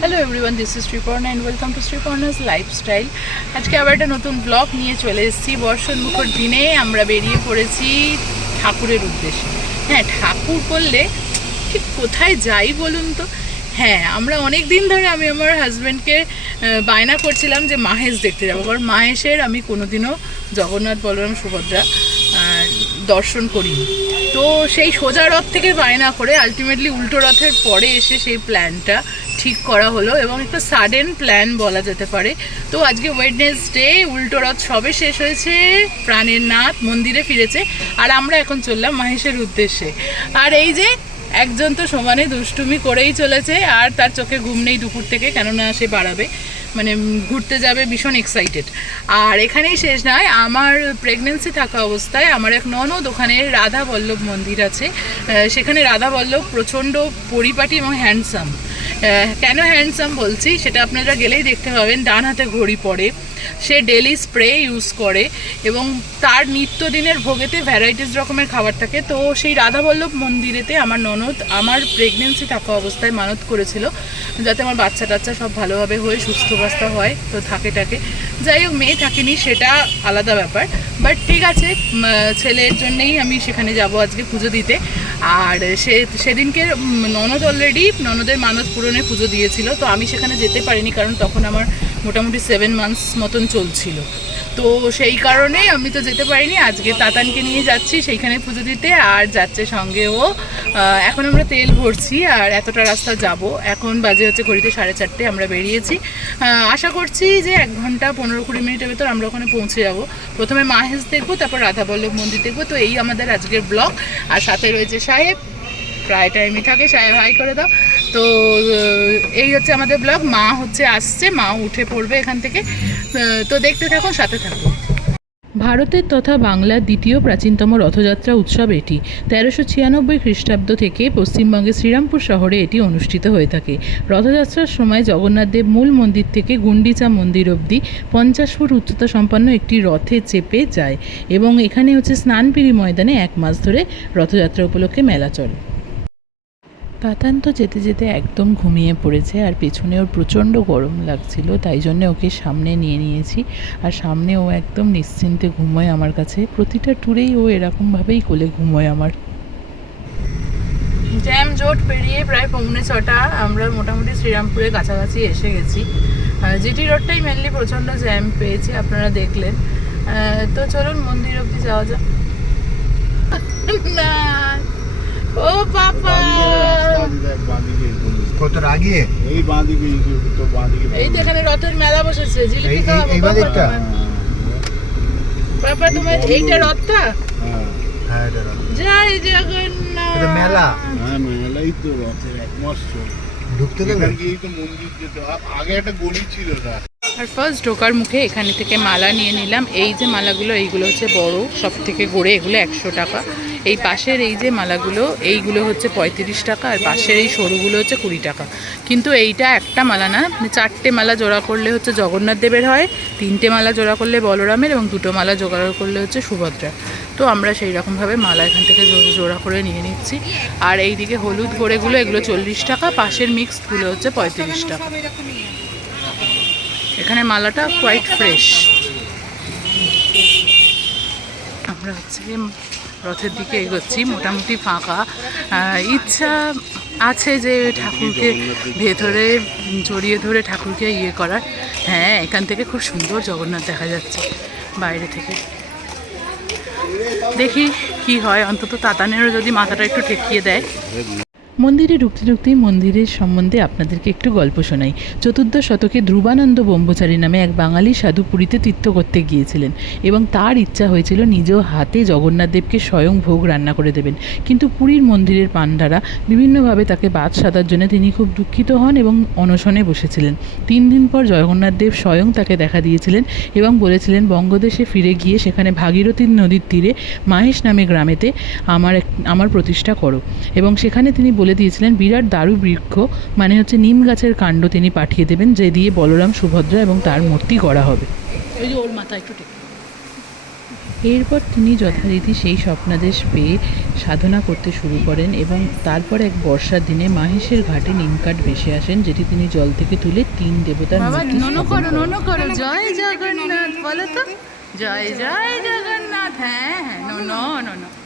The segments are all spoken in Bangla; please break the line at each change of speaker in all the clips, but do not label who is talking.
Hello everyone this is Sriparna and welcome to Sriparna's lifestyle আজকে আবার একটা নতুন ব্লগ নিয়ে চলে এসেছি। বর্ষণ মুখর দিনে আমরা বেরিয়ে পড়েছি ঠাকুরের উদ্দেশ্যে। হ্যাঁ ঠাকুর বললে ঠিক কোথায় যাই বলুন তো? হ্যাঁ আমরা অনেক দিন ধরে আমি আমার হাজব্যান্ডকে বায়না করছিলাম যে মাহেশ দেখতে যাব। কারণ মাহেশের আমি কোনোদিনও জগন্নাথ, বলরাম, সুভদ্রা দর্শন করিনি। তো সেই সোজা রথ থেকে বায়না করে আলটিমেটলি উল্টো রথের পরে এসে সেই প্ল্যানটা ঠিক করা হলো এবং একটা সাডেন প্ল্যান বলা যেতে পারে। তো আজকে ওয়েডনেসডে উল্টো রথ সবে শেষ হয়েছে, প্রাণের নাথ মন্দিরে ফিরেছে, আর আমরা এখন চললাম মাহেশের উদ্দেশ্যে। আর এই যে, একজন তো সমানে দুষ্টুমি করেই চলেছে, আর তার চোখে ঘুম নেই দুপুর থেকে, কেননা সে বাড়াবে। মানে ঘুরতে যাবে, ভীষণ এক্সাইটেড আর এখানেই শেষ নয়, আমার প্রেগনেন্সি থাকা অবস্থায় আমার এক ননদ ওখানে রাধা বল্লভ মন্দির আছে। সেখানে রাধা বল্লভ প্রচণ্ড পরিপাটি এবং হ্যান্ডসাম কেন হ্যান্ডসাম বলছি? সেটা আপনারা গেলেই দেখতে পাবেন, ডান হাতে ঘড়ি পরে। সে ডেলি স্প্রে ইউজ করে এবং তার নিত্যদিনের ভোগেতে ভ্যারাইটিস রকমের খাবার থাকে। তো সেই রাধাবল্লভ মন্দিরেতে আমার ননদ আমার প্রেগনেন্সি থাকা অবস্থায় মানত করেছিল, যাতে আমার বাচ্চা টাচ্চা সব ভালোভাবে হয়ে, সুস্থ হয়, তো থাকে টাকে যাই হোক, মেয়ে থাকেনি, সেটা আলাদা ব্যাপার। বাট ঠিক আছে ছেলের জন্যেই আমি সেখানে যাব আজকে পুজো দিতে। আর সে, সেদিনকে ননদ অলরেডি ননদের মানত পূরণে পুজো দিয়েছিল, তো আমি সেখানে যেতে পারিনি, কারণ তখন আমার মোটামুটি সেভেন মান্থস মতন চলছিল। তো সেই কারণে আমি তো যেতে পারিনি। আজকে তাতানকে নিয়ে যাচ্ছি সেইখানে পুজো দিতে আর যাচ্ছে সঙ্গে ও। এখন আমরা তেল ভরছি আর এতটা রাস্তা যাব। এখন বাজে হচ্ছে ঘড়িতে সাড়ে চারটে, আমরা বেরিয়েছি। আশা করছি যে এক ঘণ্টা পনেরো কুড়ি মিনিটের ভেতর আমরা ওখানে পৌঁছে যাব। প্রথমে মাহেশ দেখব, তারপর রাধাবল্লভ মন্দির দেখব। তো এই আমাদের আজকের ব্লগ। আর সাথে রয়েছে সাহেব। প্রায় টাইমই থাকে। সাহেব হাই করে দাও। তো এই হচ্ছে আমাদের ব্লগ মা হচ্ছে আসছে, মা উঠে পড়বে এখান থেকে। তো দেখতে থাকুন, সাথে থাকুন। ভারতের তথা বাংলার দ্বিতীয় প্রাচীনতম রথযাত্রা উৎসব এটি। তেরোশো ছিয়ানব্বই খ্রিস্টাব্দ থেকে পশ্চিমবঙ্গের শ্রীরামপুর শহরে এটি অনুষ্ঠিত হয়ে থাকে। রথযাত্রার সময় জগন্নাথদেব মূল মন্দির থেকে গুন্ডিচা মন্দির অবধি পঞ্চাশ ফুট উচ্চতা সম্পন্ন একটি রথে চেপে যায় এবং এখানে হচ্ছে স্নানপিড়ি ময়দানে এক মাস ধরে রথযাত্রা উপলক্ষে মেলা চলে। তাতান তো যেতে যেতে একদম ঘুমিয়ে পড়েছে আর পেছনে ওর প্রচণ্ড গরম লাগছিল তাই জন্য ওকে সামনে নিয়ে নিয়েছি আর সামনে ও একদম নিশ্চিন্তে ঘুমোয় আমার কাছে প্রতিটা ট্যুরেই ও এরকমভাবেই কোলে ঘুমোয় আমার জ্যাম জোট পেরিয়ে প্রায় পৌনে ছটা আমরা মোটামুটি শ্রীরামপুরের কাছাকাছি এসে গেছি জিটি রোডটাই মেনলি প্রচণ্ড জ্যাম পেয়েছি আপনারা দেখলেন তো চলুন মন্দির অব্দি যাওয়া যাক না ও বাবা
কত আগিয়ে
এই বাঁদিকে তো বাঁদিকে
এই তো এখানে রথের মেলা বসেছে জিলিপি খাওয়াবো
এই
বাবা। বাবা তোমার এইটা রথটা?
হ্যাঁ
হ্যাঁ এটা রথ।
জয় জগন্নাথ।
এটা মেলা।
হ্যাঁ মেলাই তো রথের এক মাস
ঢুকতে দেবে?
এখান তো মন্দির যেত আগে একটা গলি ছিল না
আর ফার্স্ট ঢোকার মুখে এখানে থেকে মালা নিয়ে নিলাম। এই যে মালাগুলো এইগুলো হচ্ছে বড় সব থেকে গড়ে এগুলো একশো টাকা। এই পাশের এই যে মালাগুলো, এইগুলো হচ্ছে পঁয়ত্রিশ টাকা আর পাশের এই সরুগুলো হচ্ছে কুড়ি টাকা। কিন্তু এইটা একটা মালা না মানে চারটে মালা জোড়া করলে হচ্ছে জগন্নাথ দেবের হয়, তিনটে মালা জোড়া করলে বলরামের এবং দুটো মালা জোগাড় করলে হচ্ছে সুভদ্রা তো আমরা সেই রকমভাবে মালা এখান থেকে জোড়া করে নিয়ে নিচ্ছি। আর এইদিকে হলুদ গোড়েগুলো, এগুলো চল্লিশ টাকা, পাশের মিক্সডগুলো হচ্ছে পঁয়ত্রিশ টাকা। এখানে মালাটা কোয়াইট ফ্রেশ আমরা হচ্ছে রথের দিকে এগোচ্ছি, মোটামুটি ফাঁকা। ইচ্ছা আছে যে ঠাকুরকে ভেতরে জড়িয়ে ধরে ঠাকুরকে ইয়ে করার। হ্যাঁ এখান থেকে খুব সুন্দর জগন্নাথ দেখা যাচ্ছে বাইরে থেকে। দেখি কি হয়, অন্তত তাতানেরও যদি মাথাটা একটু ঠেকিয়ে দেয়। মন্দিরে ঢুকতে ঢুকতেই মন্দিরের সম্বন্ধে আপনাদেরকে একটু গল্প শোনাই। চতুর্দশ শতকে ধ্রুবানন্দ ব্রহ্মচারী নামে এক বাঙালি সাধু পুরীতে তীর্থ করতে গিয়েছিলেন এবং তার ইচ্ছা হয়েছিল নিজ হাতে জগন্নাথ দেবকে স্বয়ং ভোগ রান্না করে দেবেন। কিন্তু পুরীর মন্দিরের পাণ্ডারা বিভিন্নভাবে তাকে বাদ সাধার জন্য তিনি খুব দুঃখিত হন এবং অনশনে বসেছিলেন। তিন দিন পর জগন্নাথ দেব স্বয়ং তাকে দেখা দিয়েছিলেন এবং বলেছিলেন, বঙ্গদেশে ফিরে গিয়ে সেখানে ভাগীরথী নদীর তীরে মাহেশ নামে গ্রামেতে আমার আমার প্রতিষ্ঠা করো। এবং সেখানে তিনি বলে দিয়েছিলেন বিরাট দারু বৃক্ষ মানে হচ্ছে নিম গাছের কাণ্ড তিনি পাঠিয়ে দেবেন যে দিয়ে বলরাম সুভদ্রা এবং তার মূর্তি গড়া হবে। ওই যে ওর মাথা একটু
এরপর তিনি যথারীতি সেই স্বপ্নাদেশ পেয়ে সাধনা করতে শুরু করেন এবং তারপর এক বর্ষার দিনে মাহেশের ঘাটে নিমকাঠ ভেসে আসেন যেটি তিনি জল থেকে তুলে তিন দেবতার
জয় জগন্নাথ বলো তো? জয় জয় জগন্নাথ হ্যাঁ হ্যাঁ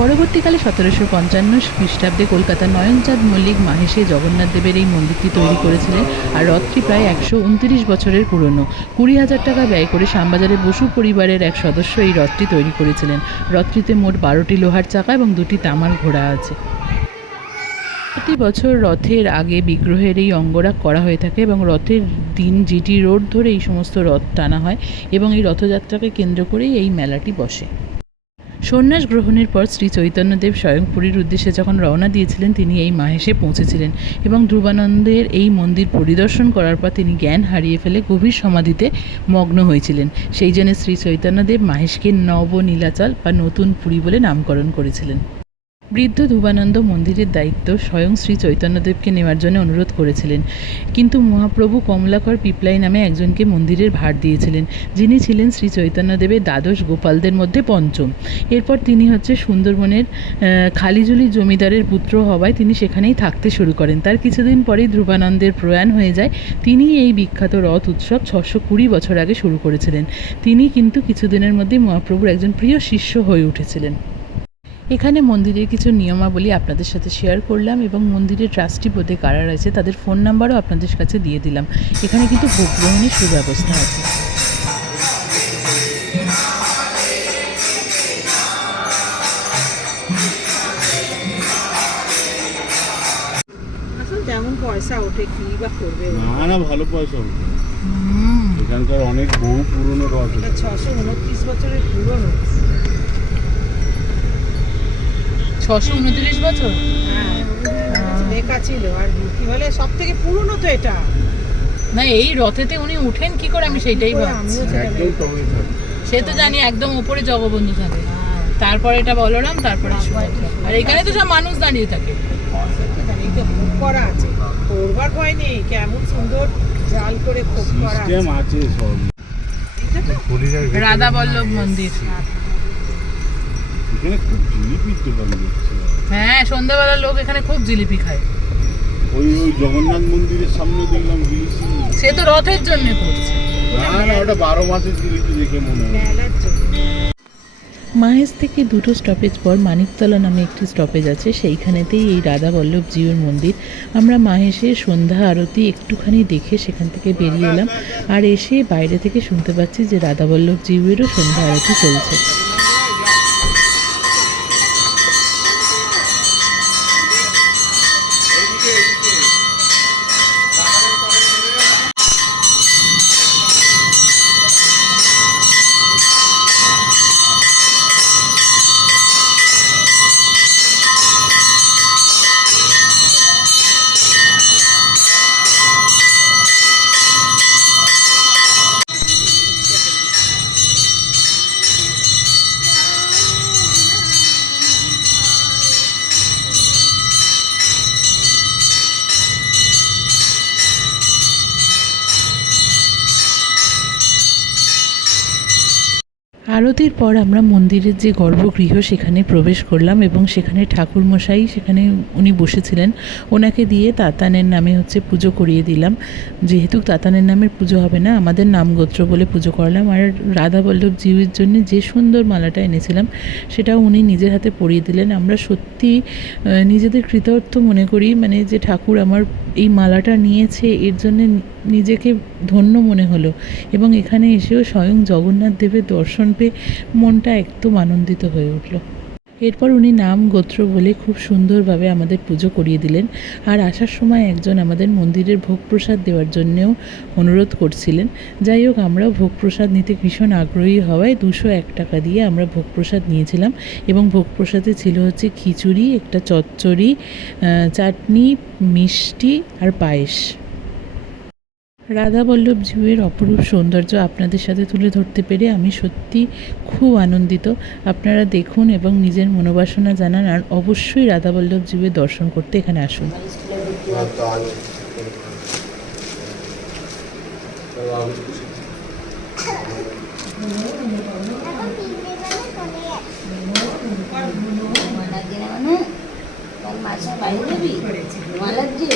পরবর্তীকালে সতেরোশো পঞ্চান্ন খ্রিস্টাব্দে কলকাতার নয়নচাঁদ মল্লিক মাহেশে জগন্নাথ দেবের এই মন্দিরটি তৈরি করেছিলেন আর রথটি প্রায় একশো উনত্রিশ বছরের পুরনো। কুড়ি হাজার টাকা ব্যয় করে শ্যামবাজারে বসু পরিবারের এক সদস্য এই রথটি তৈরি করেছিলেন। রথটিতে মোট বারোটি লোহার চাকা এবং দুটি তামার ঘোড়া আছে। প্রতি বছর রথের আগে বিগ্রহের এই অঙ্গরাগ করা হয়ে থাকে এবং রথের দিন জিটি রোড ধরে এই সমস্ত রথ টানা হয় এবং এই রথযাত্রাকে কেন্দ্র করেই এই মেলাটি বসে। সন্ন্যাস গ্রহণের পর শ্রী চৈতন্যদেব স্বয়ং পুরীর উদ্দেশ্যে যখন রওনা দিয়েছিলেন, তিনি এই মাহেশে পৌঁছেছিলেন এবং ধ্রুবানন্দের এই মন্দির পরিদর্শন করার পর তিনি জ্ঞান হারিয়ে ফেলে গভীর সমাধিতে মগ্ন হয়েছিলেন। সেই জন্য শ্রী চৈতন্যদেব মাহেশকে নবনীলাচল বা নতুন পুরী বলে নামকরণ করেছিলেন। বৃদ্ধ ধুবানন্দ মন্দিরের দায়িত্ব স্বয়ং শ্রী চৈতন্যদেবকে নেওয়ার জন্য অনুরোধ করেছিলেন। কিন্তু মহাপ্রভু কমলাকর পিপলাই নামে একজনকে মন্দিরের ভার দিয়েছিলেন, যিনি ছিলেন শ্রী চৈতন্যদেবের দ্বাদশ গোপালদের মধ্যে পঞ্চম। এরপর তিনি হচ্ছে সুন্দরবনের খালিজুলি জমিদারের পুত্র হওয়ায় তিনি সেখানেই থাকতে শুরু করেন। তার কিছুদিন পরেই ধ্রুবানন্দের প্রয়াণ হয়ে যায়। তিনি এই বিখ্যাত রথ উৎসব ছশো কুড়ি বছর আগে শুরু করেছিলেন। তিনি কিন্তু কিছুদিনের মধ্যেই মহাপ্রভুর একজন প্রিয় শিষ্য হয়ে উঠেছিলেন। এখানে মন্দিরের কিছু নিয়মাবলী আপনাদের সাথে শেয়ার করলাম এবং মন্দিরের ট্রাস্টি পদে কারা রয়েছে তাদের ফোন নাম্বারও আপনাদের কাছে দিয়ে দিলাম। এখানে কিন্তু ভোগ গ্রহণের সুব্যবস্থা আছে।
আসলে যেমন পয়সা ওঠে কি বা করবে
না না ভালো পয়সা এখানকার অনেক বহু পুরনো রথ
এটা ছশো উনত্রিশ বছরের পুরনো।
ছশো উনত্রিশ বছর?
হ্যাঁ লেখা ছিল আর কি বলে সব থেকে পুরনো তো এটা।
না এই রথেতে উনি উঠেন কি করে আমি সেইটাই
করে
ভাবছি। সে তো জানি একদম উপরে জগবন্ধু থাকে। তারপরে এটা বলরাম তারপরে আর এখানে তো সব মানুষ দাঁড়িয়ে থাকে।
করা আছে। করবার ভয় নেই কেমন সুন্দর জাল করে খোপ করা আছে।
সিস্টেম আছে সব।
এইটা তো
পুরীর
রাধা বল্লভ মন্দির।
এখানে খুব জিলিপির দোকান দেখছি।
হ্যাঁ সন্ধ্যাবেলা লোক এখানে খুব জিলিপি খায়।
ওই ওই জগন্নাথ মন্দিরের সামনে দেখলাম জিলিপি
সে তো রথের জন্য করছে।
না না ওটা বারো মাসের জিলিপি দেখে মনে হয়।
থেকে দুটো স্টপেজ পর মানিকতলা নামে একটি স্টপেজ আছে সেইখানেতেই এই রাধা বল্লভ জিউর মন্দির। আমরা মাহেশের সন্ধ্যা আরতি একটুখানি দেখে সেখান থেকে বেরিয়ে এলাম আর এসে বাইরে থেকে শুনতে পাচ্ছি যে রাধা বল্লভ জিউয়েরও সন্ধ্যা আরতি চলছে। আরতির পর আমরা মন্দিরের যে গর্ভগৃহ, সেখানে প্রবেশ করলাম এবং সেখানে ঠাকুরমশাই, সেখানে উনি বসেছিলেন। ওনাকে দিয়ে তাতানের নামে হচ্ছে পুজো করিয়ে দিলাম। যেহেতু তাতানের নামের পুজো হবে না, আমাদের নাম গোত্র বলে পুজো করলাম। আর রাধা বল্লভ জিউর জন্য যে সুন্দর মালাটা এনেছিলাম, সেটাও উনি নিজের হাতে পরিয়ে দিলেন। আমরা সত্যি নিজেদের কৃতার্থ মনে করি মানে যে ঠাকুর আমার এই মালাটা নিয়েছে, এর জন্য নিজেকে ধন্য মনে হলো এবং এখানে এসেও স্বয়ং জগন্নাথ দেবের দর্শন পেয়ে মনটা একদম আনন্দিত হয়ে উঠল। এরপর উনি নাম গোত্র বলে খুব সুন্দরভাবে আমাদের পুজো করিয়ে দিলেন আর আসার সময় একজন আমাদের মন্দিরের ভোগ প্রসাদ দেওয়ার জন্যেও অনুরোধ করছিলেন। যাই হোক, আমরাও ভোগ প্রসাদ নিতে ভীষণ আগ্রহী হওয়ায় দুশো এক টাকা দিয়ে আমরা ভোগ প্রসাদ নিয়েছিলাম এবং ভোগ প্রসাদে ছিল হচ্ছে খিচুড়ি, একটা চচ্চড়ি চাটনি, মিষ্টি আর পায়েস। রাধা বল্লভ জিউয়ের অপরূপ সৌন্দর্য আপনাদের সাথে তুলে ধরতে পেরে আমি সত্যি খুব আনন্দিত। আপনারা দেখুন এবং নিজের মনোবাসনা জানান আর অবশ্যই রাধা বল্লভ জিউয়ের দর্শন করতে এখানে আসুন
মানে কাল মাসা বাইরে যাবি ধোঁয়া লাগছে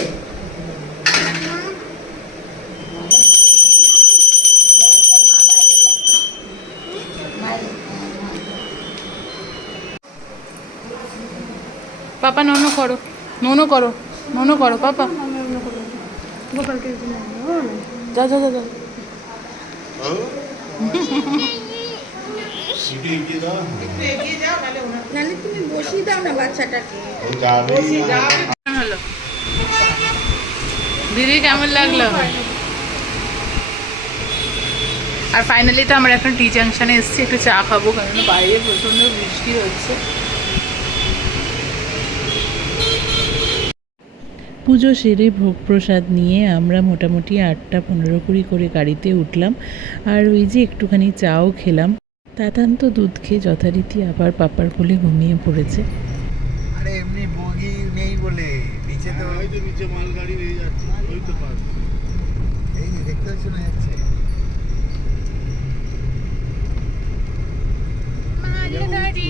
যা, চল মা বাইরে যা। বাইরে, হ্যাঁ, হ্যাঁ।
পাপা ননো করো। ননো করো। ননো করো পাপা। যা যা যা দিদি কেমন লাগল? আর ফাইনালি তো আমরা এখন টি জাংশনে এসেছি একটু চা খাব কারণ বাইরে প্রচণ্ড বৃষ্টি হচ্ছে।
পুজো সেরে ভোগ প্রসাদ নিয়ে আমরা মোটামুটি আটটা পনেরো কুড়ি করে গাড়িতে উঠলাম। আর ওই যে একটুখানি চাও খেলাম। তাতান্ত দুধ খেয়ে যথারীতি আবার পাপার কোলে ঘুমিয়ে পড়েছে।
আরে এমনি বগি নেই বলে নিচে তো
হ্যাঁ, ওই তো নিচে মালগাড়ি নিয়ে যাচ্ছে ওই তো পাশ।
এই যে দেখতে পাচ্ছ না যাচ্ছে?
মালগাড়ি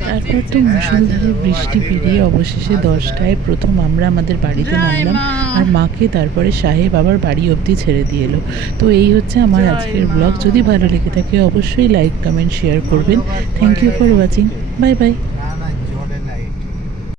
তারপর তো মুসলধারে বৃষ্টি পেরিয়ে অবশেষে দশটায় প্রথম আমরা আমাদের বাড়িতে নামলাম আর মাকে তারপরে সাহেব আবার বাড়ি অবধি ছেড়ে দিয়ে এলো। তো এই হচ্ছে আমার আজকের ব্লগ। যদি ভালো লেগে থাকে অবশ্যই লাইক, কমেন্ট শেয়ার করবেন। Thank you for watching bye bye